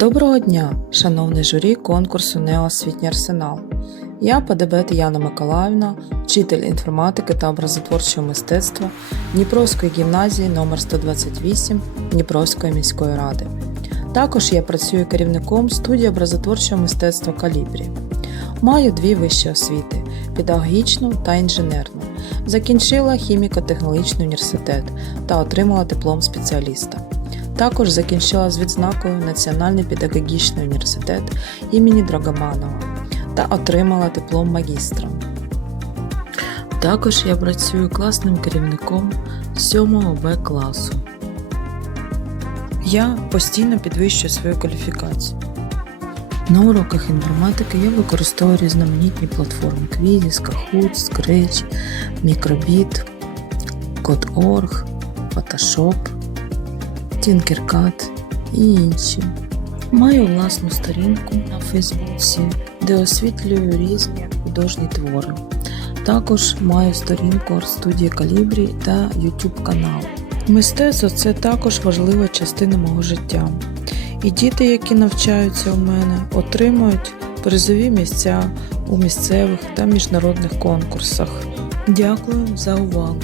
Доброго дня, шановний журі конкурсу Неоосвітній арсенал. Я ПДБ Тетяна Миколаївна, вчитель інформатики та образотворчого мистецтва Дніпровської гімназії номер 128 Дніпровської міської ради. Також я працюю керівником студії образотворчого мистецтва Калібрі. Маю дві вищі освіти педагогічну та інженерну. Закінчила хіміко-технологічний університет та отримала диплом спеціаліста. Також закінчила з відзнакою Національний педагогічний університет імені Драгоманова та отримала диплом магістра. Також я працюю класним керівником 7 Б класу. Я постійно підвищую свою кваліфікацію. На уроках інформатики я використовую різноманітні платформи Quizzes, Kahoot, Scratch, Microbit, Code.org, Photoshop, Tinkercad і інші. Маю власну сторінку на Фейсбуці, де освітлюю різні художні твори. Також маю сторінку арт-студії Калібрі та YouTube канал. Мистецтво це також важлива частина мого життя. І діти, які навчаються у мене, отримують призові місця у місцевих та міжнародних конкурсах. Дякую за увагу!